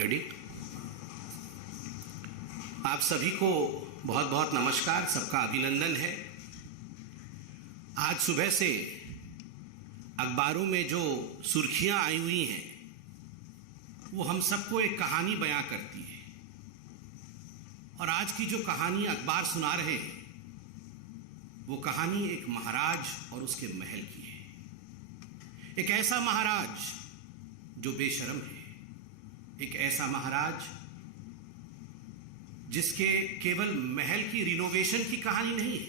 Ready. आप सभी को बहुत बहुत नमस्कार, सबका अभिनंदन है। आज सुबह से अखबारों में जो सुर्खियां आई हुई हैं वो हम सबको एक कहानी बयां करती है। और आज की जो कहानी अखबार सुना रहे हैं वो कहानी एक महाराज और उसके महल की है। एक ऐसा महाराज जो बेशर्म है, एक ऐसा महाराज जिसके केवल महल की रिनोवेशन की कहानी नहीं है,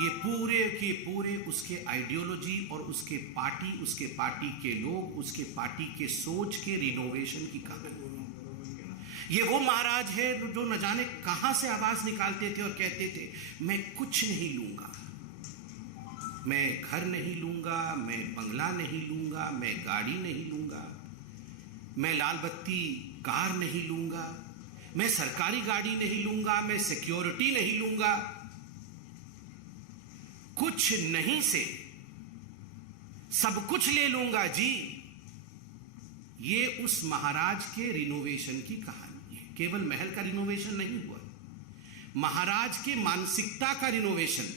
ये पूरे के पूरे उसके आइडियोलॉजी और उसके पार्टी के लोग, उसके पार्टी के सोच के रिनोवेशन की कहानी। ये वो महाराज है जो न जाने कहां से आवाज निकालते थे और कहते थे, मैं कुछ नहीं लूंगा, मैं घर नहीं लूंगा, मैं बंगला नहीं लूंगा, मैं गाड़ी नहीं लूंगा, मैं लाल बत्ती कार नहीं लूंगा, मैं सरकारी गाड़ी नहीं लूंगा, मैं सिक्योरिटी नहीं लूंगा। कुछ नहीं से सब कुछ ले लूंगा जी। ये उस महाराज के रिनोवेशन की कहानी है। केवल महल का रिनोवेशन नहीं हुआ, महाराज के मानसिकता का रिनोवेशन,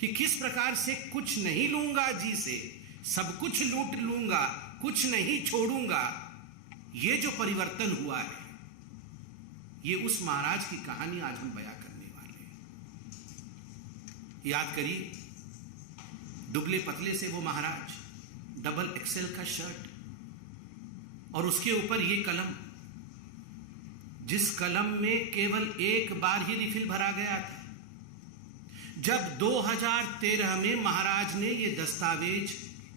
कि किस प्रकार से कुछ नहीं लूंगा जी से सब कुछ लूट लूंगा, कुछ नहीं छोड़ूंगा। ये जो परिवर्तन हुआ है, ये उस महाराज की कहानी आज हम बयां करने वाले हैं। याद करिए, दुबले पतले से वो महाराज, डबल एक्सेल का शर्ट और उसके ऊपर ये कलम, जिस कलम में केवल एक बार ही रिफिल भरा गया था। जब 2013 में महाराज ने ये दस्तावेज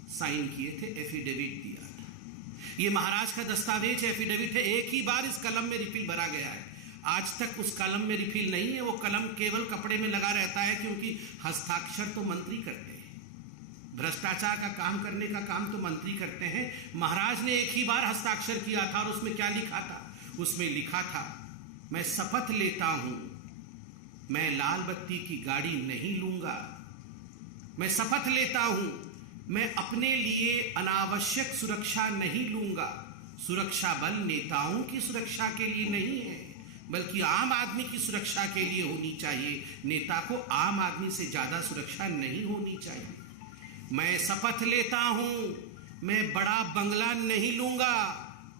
साइन किए थे, एफिडेविट दिया था, ये महाराज का दस्तावेज एफिडेविट है, एक ही बार इस कलम में रिफिल भरा गया है। आज तक उस कलम में रिफिल नहीं है, वो कलम केवल कपड़े में लगा रहता है, क्योंकि हस्ताक्षर तो मंत्री करते हैं। भ्रष्टाचार का काम करने का काम तो मंत्री करते हैं। महाराज ने एक ही बार हस्ताक्षर किया था और उसमें क्या लिखा था? उसमें लिखा था, मैं शपथ लेता हूं, मैं लाल बत्ती की गाड़ी नहीं लूंगा, मैं शपथ लेता हूं, मैं अपने लिए अनावश्यक सुरक्षा नहीं लूंगा। सुरक्षा बल नेताओं की सुरक्षा के लिए नहीं है, बल्कि आम आदमी की सुरक्षा के लिए होनी चाहिए। नेता को आम आदमी से ज्यादा सुरक्षा नहीं होनी चाहिए। मैं शपथ लेता हूं, मैं बड़ा बंगला नहीं लूंगा,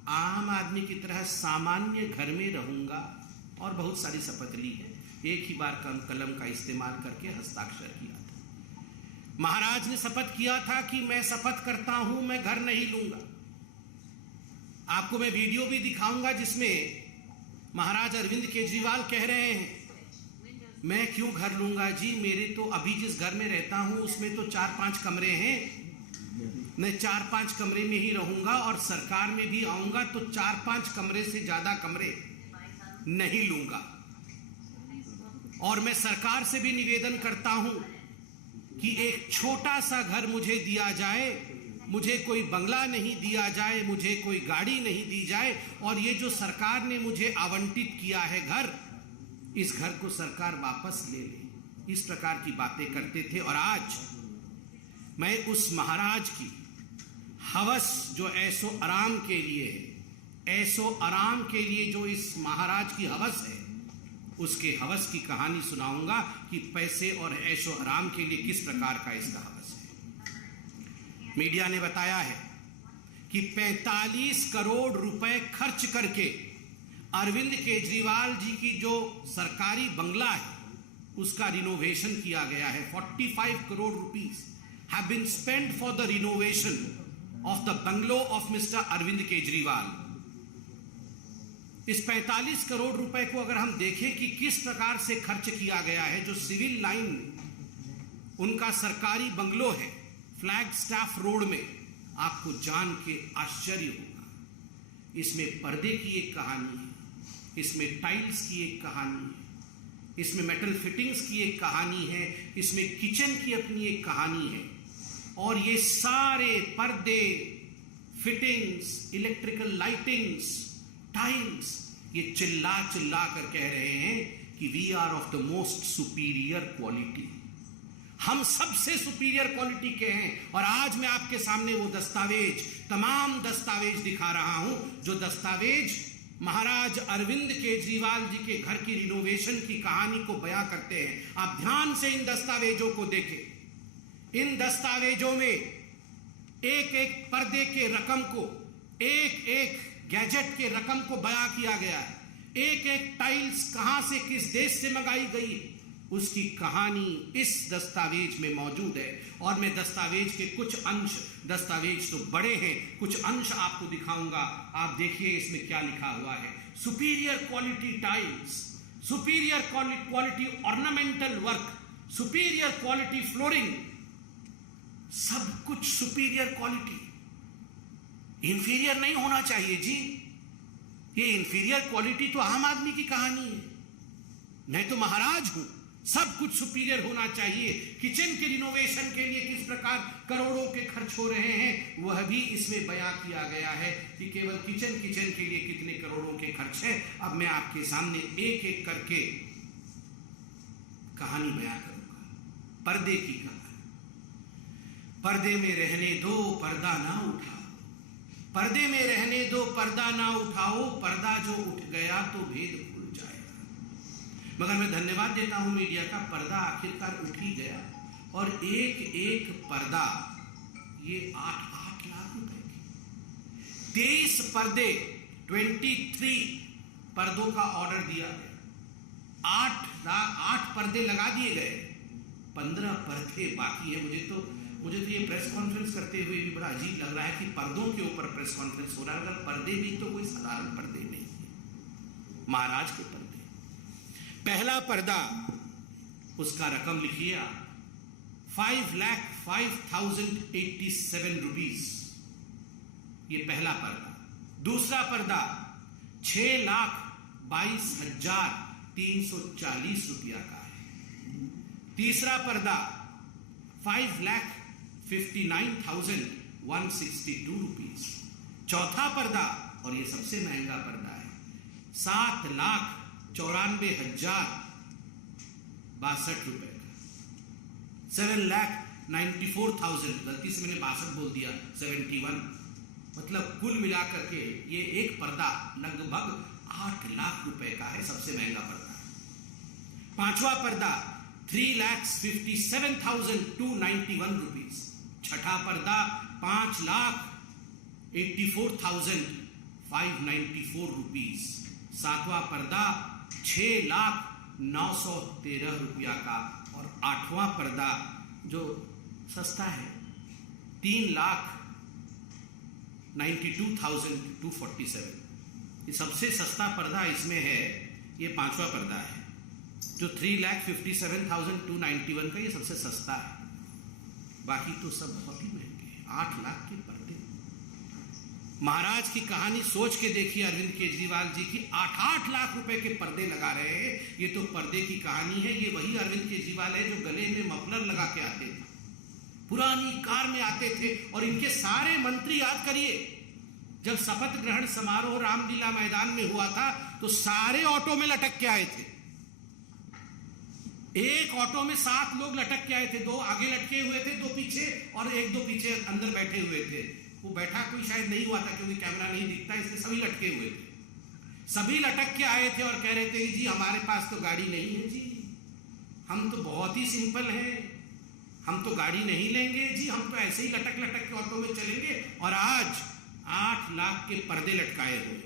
आम आदमी की तरह सामान्य घर में रहूंगा। और बहुत सारी शपथ ली है, एक ही बार कलम का इस्तेमाल करके हस्ताक्षर किया था। महाराज ने शपथ किया था कि मैं शपथ करता हूं, मैं घर नहीं लूंगा। आपको मैं वीडियो भी दिखाऊंगा जिसमें महाराज अरविंद केजरीवाल कह रहे हैं, मैं क्यों घर लूंगा जी, मेरे तो अभी जिस घर में रहता हूं उसमें तो 4-5 कमरे हैं, मैं 4-5 कमरे में ही रहूंगा और सरकार में भी आऊंगा तो 4-5 कमरे से ज्यादा कमरे नहीं लूंगा। और मैं सरकार से भी निवेदन करता हूं कि एक छोटा सा घर मुझे दिया जाए, मुझे कोई बंगला नहीं दिया जाए, मुझे कोई गाड़ी नहीं दी जाए, और ये जो सरकार ने मुझे आवंटित किया है घर, इस घर को सरकार वापस ले ले। इस प्रकार की बातें करते थे। और आज मैं उस महाराज की हवस जो ऐसो आराम के लिए है, ऐसो आराम के लिए जो इस महाराज की हवस है, उसके हवस की कहानी सुनाऊंगा कि पैसे और ऐशो आराम के लिए किस प्रकार का इसका हवस है। मीडिया ने बताया है कि 45 करोड़ रुपए खर्च करके अरविंद केजरीवाल जी की जो सरकारी बंगला है उसका रिनोवेशन किया गया है। 45 crore rupees have been spent for the renovation of the bungalow of mister Arvind Kejriwal. इस 45 करोड़ रुपए को अगर हम देखें कि किस प्रकार से खर्च किया गया है, जो सिविल लाइन उनका सरकारी बंगलो है फ्लैग स्टाफ रोड में, आपको जान के आश्चर्य होगा। इसमें पर्दे की एक कहानी है, इसमें टाइल्स की एक कहानी है, इसमें मेटल फिटिंग्स की एक कहानी है, इसमें किचन की अपनी एक कहानी है। और ये सारे पर्दे, फिटिंग्स, इलेक्ट्रिकल लाइटिंग्स, टाइल्स, ये चिल्ला चिल्ला कर कह रहे हैं कि we are of the most superior quality. हम सबसे सुपीरियर क्वालिटी के हैं। और आज मैं आपके सामने वो दस्तावेज, तमाम दस्तावेज दिखा रहा हूं, जो दस्तावेज महाराज अरविंद केजरीवाल जी के घर की रिनोवेशन की कहानी को बयां करते हैं। आप ध्यान से इन दस्तावेजों को देखें। इन दस्तावेजों में एक एक पर्दे के रकम को, एक एक गैजेट के रकम को बयां किया गया है। एक एक टाइल्स कहां से, किस देश से मंगाई गई, उसकी कहानी इस दस्तावेज में मौजूद है। और मैं दस्तावेज के कुछ अंश, दस्तावेज तो बड़े हैं, कुछ अंश आपको दिखाऊंगा। आप देखिए इसमें क्या लिखा हुआ है। Superior quality tiles, superior quality ornamental work, superior quality flooring, सब कुछ सुपीरियर क्वालिटी। इंफीरियर नहीं होना चाहिए जी। ये इंफीरियर क्वालिटी तो आम आदमी की कहानी है। मैं तो महाराज हूं, सब कुछ सुपीरियर होना चाहिए। किचन के रिनोवेशन के लिए किस प्रकार करोड़ों के खर्च हो रहे हैं, वह भी इसमें बयां किया गया है कि केवल किचन के लिए कितने करोड़ों के खर्च है। अब मैं आपके सामने एक एक करके कहानी बयां करूंगा। पर्दे की कहानी। पर्दे में रहने दो, पर्दा ना उठाओ। पर्दे में रहने दो, पर्दा ना उठाओ। पर्दा जो उठ गया तो भेद खुल जाएगा। मगर मैं धन्यवाद देता हूं मीडिया का, पर्दा आखिरकार उठ ही गया। और एक एक पर्दा ये 8 लाख रुपए की, 23 पर्दे, 23 पर्दों का ऑर्डर दिया गया। 8 पर्दे लगा दिए गए, 15 पर्दे बाकी है। मुझे तो ये प्रेस कॉन्फ्रेंस करते हुए भी बड़ा अजीब लग रहा है कि पर्दों के ऊपर प्रेस कॉन्फ्रेंस हो रहा है। अगर पर्दे भी तो कोई साधारण पर्दे नहीं है, महाराज के पर्दे। पहला पर्दा, उसका रकम लिखिए आप, 5,05,087 रुपीज, ये पहला पर्दा। दूसरा पर्दा 6,22,340 रुपया का है। तीसरा पर्दा 5,59,162 रुपीज। चौथा पर्दा, और ये सबसे महंगा पर्दा है, 7,94,062 रुपए का। 7,94,000, गलती से मैंने 62 बोल दिया, 71, मतलब कुल मिलाकर के ये एक पर्दा लगभग 8 लाख रुपए का है, सबसे महंगा पर्दा है। पांचवा पर्दा 3,57,291 रुपीज। छठा पर्दा 5,84,594 रुपीज। सातवां पर्दा 6,09,13 रुपया का। और आठवां पर्दा जो सस्ता है 3,92,247। ये सबसे सस्ता पर्दा इसमें है, ये पांचवा पर्दा है जो 3,57,291 का, ये सबसे सस्ता है। बाकी तो सब बहुत ही महंगे हैं, 8 लाख के पर्दे। महाराज की कहानी सोच के देखिए, अरविंद केजरीवाल जी की 8-8 लाख रुपए के पर्दे लगा रहे हैं। ये तो पर्दे की कहानी है। ये वही अरविंद केजरीवाल है जो गले में मफलर लगा के आते थे, पुरानी कार में आते थे। और इनके सारे मंत्री, याद करिए, जब शपथ ग्रहण समारोह रामलीला मैदान में हुआ था तो सारे ऑटो में लटक के आए थे। एक ऑटो में 7 लोग लटक के आए थे, 2 आगे लटके हुए थे, 2 पीछे, और 1-2 पीछे अंदर बैठे हुए थे। वो बैठा कोई शायद नहीं हुआ था क्योंकि कैमरा नहीं दिखता, इसलिए सभी लटके हुए थे। सभी लटक के आए थे और कह रहे थे जी हमारे पास तो गाड़ी नहीं है जी, हम तो बहुत ही सिंपल हैं, हम तो गाड़ी नहीं लेंगे जी, हम तो ऐसे ही लटक लटक के ऑटो में चलेंगे। और आज 8 लाख के पर्दे लटकाए हुए।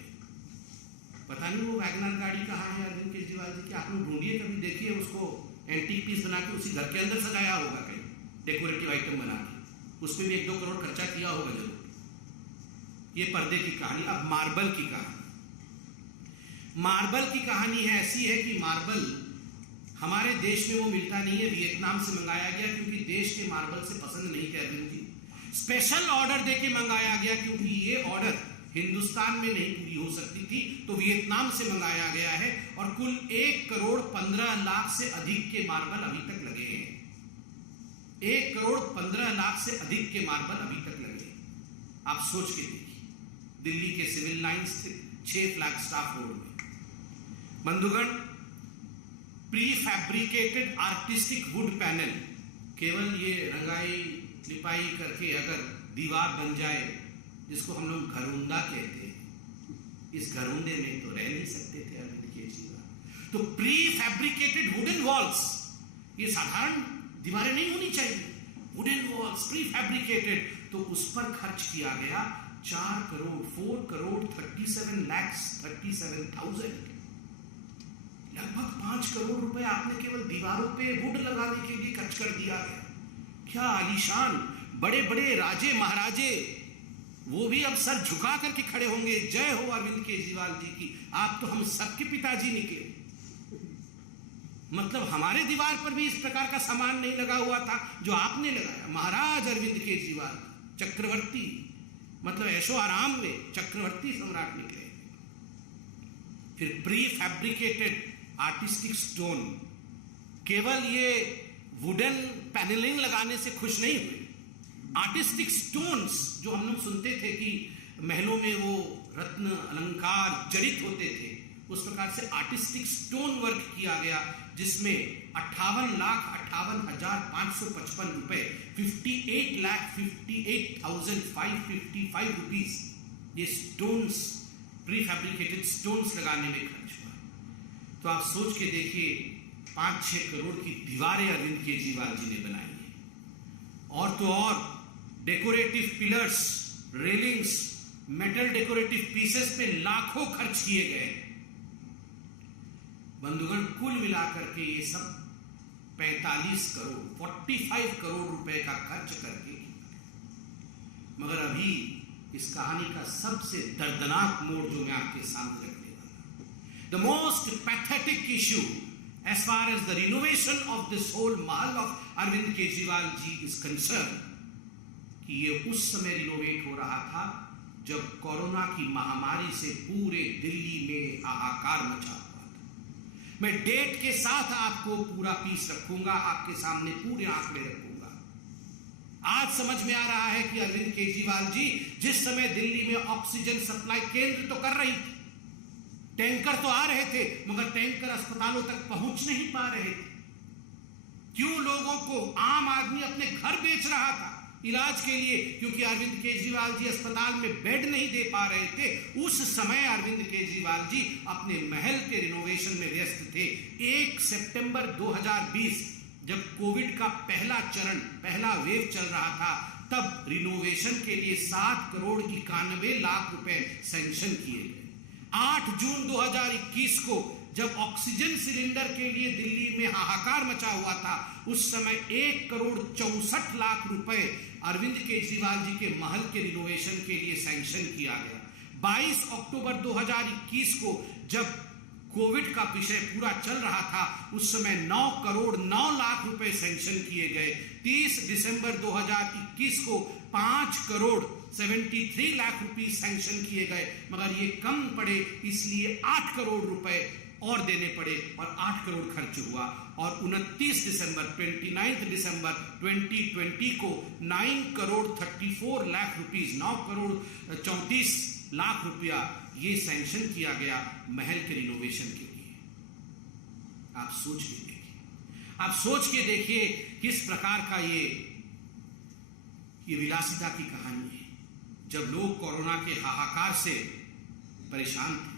पता नहीं वो वैगनर गाड़ी कहाँ है अरविंद केजरीवाल जी की, आप लोग ढूंढिए, कभी देखिए उसको। एंटीक पीस बना के उसी घर के अंदर सजाया होगा, कहीं डेकोरेटिव आइटम बना के, उसमें भी 1-2 करोड़ खर्चा किया होगा जरूर। ये पर्दे की कहानी। अब मार्बल की कहानी। मार्बल की कहानी है ऐसी है कि मार्बल हमारे देश में वो मिलता नहीं है, वियतनाम से मंगाया गया, क्योंकि देश के मार्बल से पसंद नहीं थे अरविंद जी। स्पेशल ऑर्डर देके मंगाया गया, क्योंकि ये ऑर्डर हिंदुस्तान में नहीं पूरी हो सकती थी, तो वियतनाम से मंगाया गया है। और कुल 1,15,00,000 से अधिक के मार्बल अभी तक लगे हैं। 1,15,00,000 से अधिक के मार्बल अभी तक लगे हैं। आप सोच के देखिए, दिल्ली के सिविल लाइन स्थित 6 फ्लैगस्टाफ रोड में। बंधुगण, prefabricated artistic wood panel केवल ये रंगाई लिपाई करके अगर दीवार बन जाए, जिसको हम लोग घरौंदा कहते हैं, इस घरौंदे में तो रह नहीं सकते थे अरविंद केजरीवाल। तो प्री फैब्रिकेटेड वुडन वॉल्स, ये साधारण दीवारें नहीं होनी चाहिए, वुडन वॉल्स प्री फैब्रिकेटेड, तो उस पर खर्च किया गया 4,37,37,000, लगभग 5 करोड़ रुपए आपने केवल दीवारों पे वुड लगाने के लिए खर्च कर दिया गया। क्या आलीशान बड़े बड़े राजे महाराजे, वो भी अब सर झुका करके खड़े होंगे, जय हो अरविंद केजरीवाल जी की, आप तो हम सबके पिताजी निकले। मतलब हमारे दीवार पर भी इस प्रकार का सामान नहीं लगा हुआ था जो आपने लगाया। महाराज अरविंद केजरीवाल चक्रवर्ती, मतलब ऐशो आराम में चक्रवर्ती सम्राट निकले। फिर प्री फैब्रिकेटेड आर्टिस्टिक स्टोन, केवल ये वुडन पैनलिंग लगाने से खुश नहीं हुए, आर्टिस्टिक स्टोन्स जो हम लोग सुनते थे कि महलों में वो रत्न अलंकार जड़ित होते थे, उस प्रकार से आर्टिस्टिक स्टोन वर्क किया गया, जिसमें 58,58,555 रुपए, 58,58,555 रुपीज ये स्टोन्स, प्री फैब्रिकेटेड स्टोन्स लगाने में खर्च हुआ। तो आप सोच के देखिए, 5-6 करोड़ की दीवारें अरविंद केजरीवाल जी ने बनाई है। और तो और decorative pillars, railings, metal decorative pieces पे लाखों खर्च किए गए। बंधुगण, कुल मिलाकर के ये सब 45 करोड़ 45 करोड़ रुपए का खर्च करके, मगर अभी इस कहानी का सबसे दर्दनाक मोड़ जो मैं आपके सामने रखने वाला, the most pathetic issue as far as the renovation of this whole महल of Arvind Kejriwal ji is concerned, कि ये उस समय रिनोवेट हो रहा था जब कोरोना की महामारी से पूरे दिल्ली में हाहाकार मचा हुआ था। मैं डेट के साथ आपको पूरा पीस रखूंगा, आपके सामने पूरे आंकड़े रखूंगा। आज समझ में आ रहा है कि अरविंद केजरीवाल जी जिस समय दिल्ली में ऑक्सीजन सप्लाई केंद्र तो कर रही थी, टैंकर तो आ रहे थे, मगर टैंकर अस्पतालों तक पहुंच नहीं पा रहे थे। क्यों? लोगों को, आम आदमी अपने घर बेच रहा था इलाज के लिए, क्योंकि अरविंद केजरीवाल जी अस्पताल में बेड नहीं दे पा रहे थे। उस समय अरविंद केजरीवाल जी अपने महल के रिनोवेशन में व्यस्त थे। 1 सितंबर 2020 जब कोविड का पहला चरण, पहला वेव चल रहा था, तब रिनोवेशन के लिए 7,91,00,000 रुपए सैंक्शन किए गए। 8 जून 2021 को जब ऑक्सीजन सिलेंडर के लिए दिल्ली में हाहाकार मचा हुआ था, उस समय 1,64,00,000 रुपए अरविंद केजरीवाल जी के महल के रिनोवेशन के लिए सैंक्शन किया गया। 22 अक्टूबर 2021 को जब कोविड का विषय पूरा चल रहा था, उस समय 9,09,00,000 रुपए सैंक्शन किए गए। 30 दिसंबर 2021 को 5,73,00,000 रुपीस सैंक्शन किए गए, मगर ये कम पड़े, इसलिए 8 करोड़ रुपए और देने पड़े और 8 करोड़ खर्च हुआ। और 29 दिसंबर 2020 को 9,34,00,000 रुपीस, 9,34,00,000 रुपया ये सैंक्शन किया गया महल के रिनोवेशन के लिए। आप सोच के देखिए, आप सोच के देखिए किस प्रकार का ये विलासिता की कहानी है। जब लोग कोरोना के हाहाकार से परेशान थे,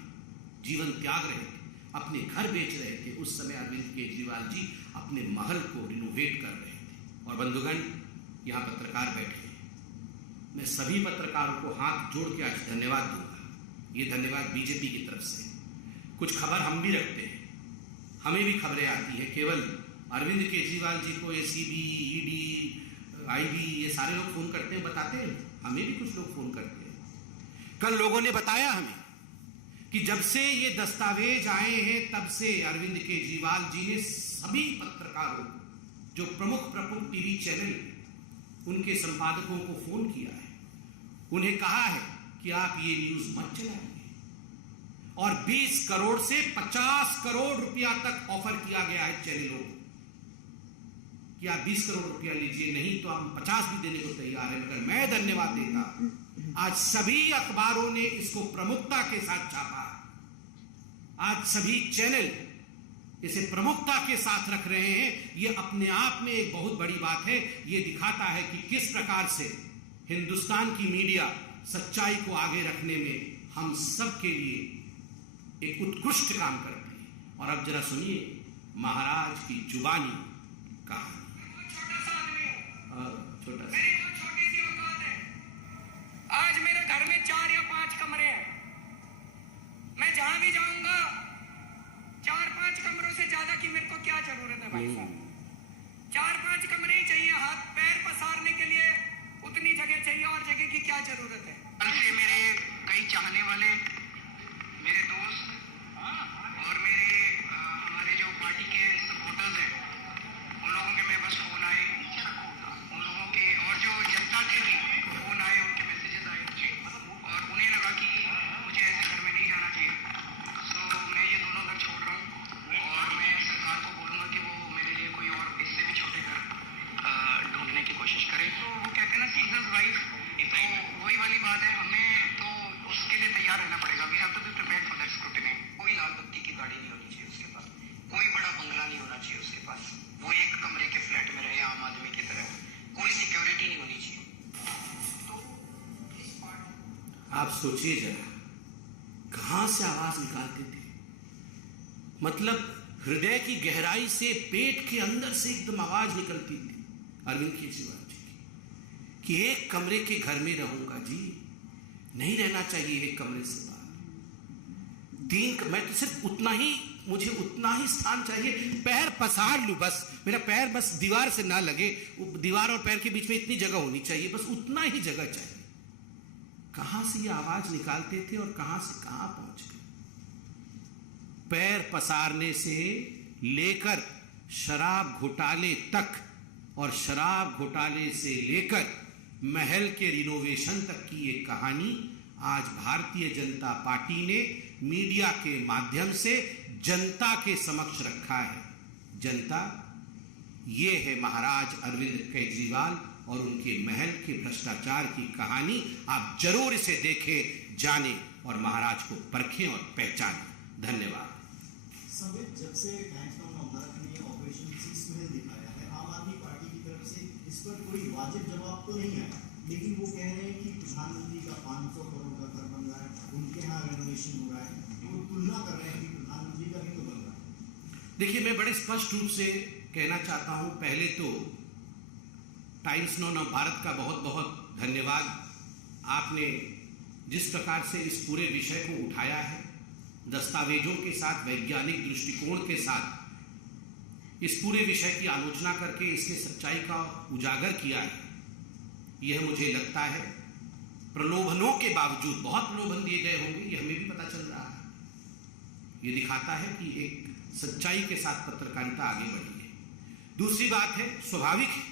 जीवन त्याग रहे थे, अपने घर बेच रहे थे, उस समय अरविंद केजरीवाल जी अपने महल को रिनोवेट कर रहे थे। और बंधुगण, यहाँ पत्रकार बैठे हैं, मैं सभी पत्रकारों को हाथ जोड़ के आज धन्यवाद दूंगा। ये धन्यवाद बीजेपी की तरफ से। कुछ खबर हम भी रखते हैं, हमें भी खबरें आती है। केवल अरविंद केजरीवाल जी को एसीबी, ईडी, आईबी ये सारे लोग फोन करते हैं, बताते हैं, हमें भी कुछ लोग फोन करते हैं। कल लोगों ने बताया हमें कि जब से ये दस्तावेज आए हैं, तब से अरविंद केजरीवाल जी ने सभी पत्रकारों को, जो प्रमुख टीवी चैनल, उनके संपादकों को फोन किया है, उन्हें कहा है कि आप ये न्यूज मत चलाइए। और 20 करोड़ से 50 करोड़ रुपया तक ऑफर किया गया है चैनलों को कि आप 20 करोड़ रुपया लीजिए, नहीं तो हम 50 भी देने को तैयार है। मगर मैं धन्यवाद देता, आज सभी अखबारों ने इसको प्रमुखता के साथ छापा। आज सभी चैनल इसे प्रमुखता के साथ रख रहे हैं, ये अपने आप में एक बहुत बड़ी बात है। ये दिखाता है कि किस प्रकार से हिंदुस्तान की मीडिया सच्चाई को आगे रखने में हम सब के लिए एक उत्कृष्ट काम कर रही है। और अब जरा सुनिए महाराज की जुबानी कहानी। छोटा सा आदमी हूं, छोटा सा, मेरी बहुत छोटी सी औकात है। आज मेरे घर में 4 या 5 कमरे हैं। मैं जहां भी जाऊंगा 4-5 कमरों से ज्यादा की मेरे को क्या जरूरत है भाई साहब। 4-5 कमरे ही चाहिए, हाथ पैर पसारने के लिए उतनी जगह चाहिए, और जगह की क्या जरूरत है। कल से मेरे कई चाहने वाले, मेरे दोस्त और मेरे हमारे जो पार्टी के सपोर्टर्स हैं, उन लोगों के मेरे पास फोन आए, उन लोगों के और जो जनता के भी फोन आए, उनके मैसेजेस आए मुझे, और उन्हें लगा कि मुझे ऐसे घर में नहीं जाना चाहिए। सो मैं ये दोनों घर छोड़ रहा हूँ और मैं सरकार को बोलूँगा कि वो मेरे लिए कोई और इससे भी छोटे घर ढूंढने की कोशिश करे। तो वो कहते हैं ना सीजन्स वाइज, तो वही वाली बात है, हमें तो उसके लिए तैयार रहना पड़ेगा। We have to be prepared for that scrutiny. कोई लाल बत्ती की गाड़ी नहीं होनी चाहिए उसके पास, कोई बड़ा बंगला नहीं होना चाहिए उसके पास, वो एक कमरे के फ्लैट में रहे आम आदमी की तरह, कोई सिक्योरिटी नहीं होनी चाहिए। तो आप सोचिए जरा कहां से आवाज निकालते थे। मतलब हृदय की गहराई से, पेट के अंदर से एकदम आवाज निकलती थी अरविंद केजरीवाल जी की कि एक कमरे के घर में रहूंगा जी, नहीं रहना चाहिए एक कमरे से बाहर। मैं तो सिर्फ उतना ही, मुझे उतना ही स्थान चाहिए, पैर पसार लूं बस, मेरा पैर बस दीवार से ना लगे, दीवार और पैर के बीच में इतनी जगह होनी चाहिए, बस उतना ही जगह चाहिए। कहां से ये आवाज निकालते थे और कहां से कहां पहुंच गए। पैर पसारने से लेकर शराब घोटाले तक, और शराब घोटाले से लेकर महल के रिनोवेशन तक की ये कहानी आज भारतीय जनता पार्टी ने मीडिया के माध्यम से जनता के समक्ष रखा है। जनता, ये है महाराज अरविंद केजरीवाल और उनके महल के भ्रष्टाचार की कहानी। आप जरूर इसे देखें, जानें और महाराज को परखें और पहचानें। धन्यवाद। जब से टाइम्स नाउ नवभारत ने ऑपरेशन शीश महल दिखाया है, आम आदमी पार्टी की तरफ से इस पर कोई वाजिब जवाब तो नहीं आया, लेकिन वो कह रहे हैं कि प्रधानमंत्री का 500 करोड़ का घर बन रहा है, उनके यहाँ रेनोवेशन हो रहा है, वो तुलना कर रहे हैं कि प्रधानमंत्री का भी तो बन रहा है। देखिए, मैं बड़े स्पष्ट रूप से कहना चाहता हूं, पहले तो टाइम्स नाउ नवभारत का बहुत बहुत धन्यवाद। आपने जिस प्रकार से इस पूरे विषय को उठाया है, दस्तावेजों के साथ, वैज्ञानिक दृष्टिकोण के साथ इस पूरे विषय की आलोचना करके इसके सच्चाई का उजागर किया है, यह मुझे लगता है प्रलोभनों के बावजूद, बहुत प्रलोभन दिए गए होंगे, यह हमें भी पता चल रहा है, यह दिखाता है कि एक सच्चाई के साथ पत्रकारिता आगे बढ़ी है। दूसरी बात है, स्वाभाविक है,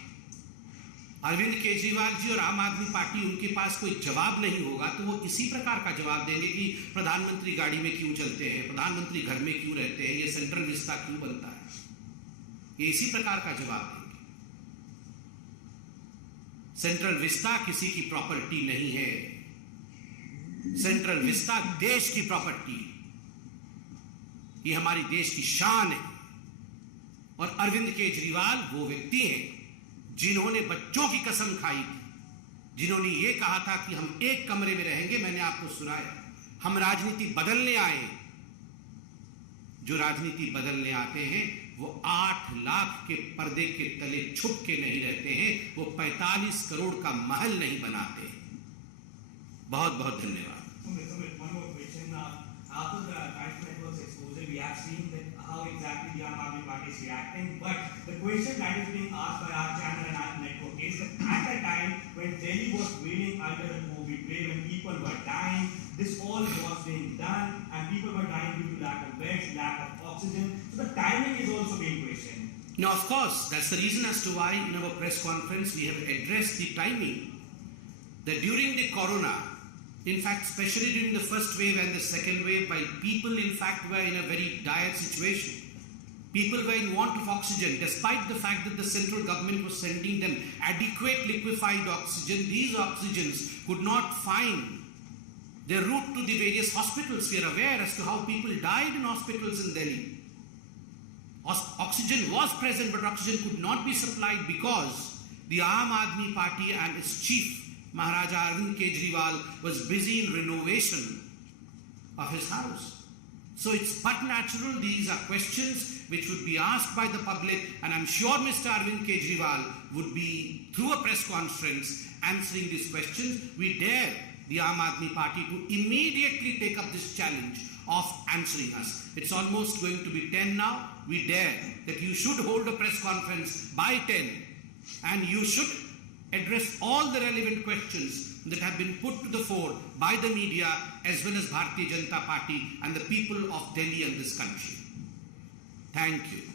अरविंद केजरीवाल जी और आम आदमी पार्टी, उनके पास कोई जवाब नहीं होगा तो वो इसी प्रकार का जवाब देंगे कि प्रधानमंत्री गाड़ी में क्यों चलते हैं, प्रधानमंत्री घर में क्यों रहते हैं, ये सेंट्रल विस्ता क्यों बनता है, ये इसी प्रकार का जवाब देंगे। सेंट्रल विस्ता किसी की प्रॉपर्टी नहीं है, सेंट्रल विस्ता देश की प्रॉपर्टी है, ये हमारी देश की शान है। और अरविंद केजरीवाल वो व्यक्ति हैं जिन्होंने बच्चों की कसम खाई थी, जिन्होंने ये कहा था कि हम एक कमरे में रहेंगे। मैंने आपको सुनाया, हम राजनीति बदलने आए, जो राजनीति बदलने आते हैं वो 8 लाख के पर्दे के तले छुप के नहीं रहते हैं, वो 45 करोड़ का महल नहीं बनाते। बहुत बहुत धन्यवाद। We have seen that how exactly the Aam Aadmi Party is reacting, but the question that is being asked by our channel and our network is that at the time when Delhi was reeling under the COVID wave, when people were dying, this all was being done, and people were dying due to lack of beds, lack of oxygen. So the timing is also being questioned. Now, of course, that's the reason as to why in our press conference we have addressed the timing. That during the corona, in fact, especially during the first wave and the second wave, while people in fact were in a very dire situation, people were in want of oxygen, despite the fact that the central government was sending them adequate liquefied oxygen, these oxygens could not find their route to the various hospitals. We are aware as to how people died in hospitals in Delhi. Oxygen was present, but oxygen could not be supplied because the Aam Aadmi Party and its chief, Maharaja Arvind Kejriwal, was busy in renovation of his house. So it's but natural these are questions which would be asked by the public, and I'm sure Mr. Arvind Kejriwal would be, through a press conference, answering these questions. We dare the Aam Aadmi Party to immediately take up this challenge of answering us. It's almost going to be 10 now. We dare that you should hold a press conference by 10 and you should address all the relevant questions that have been put to the fore by the media as well as Bharatiya Janata Party and the people of Delhi and this country. Thank you.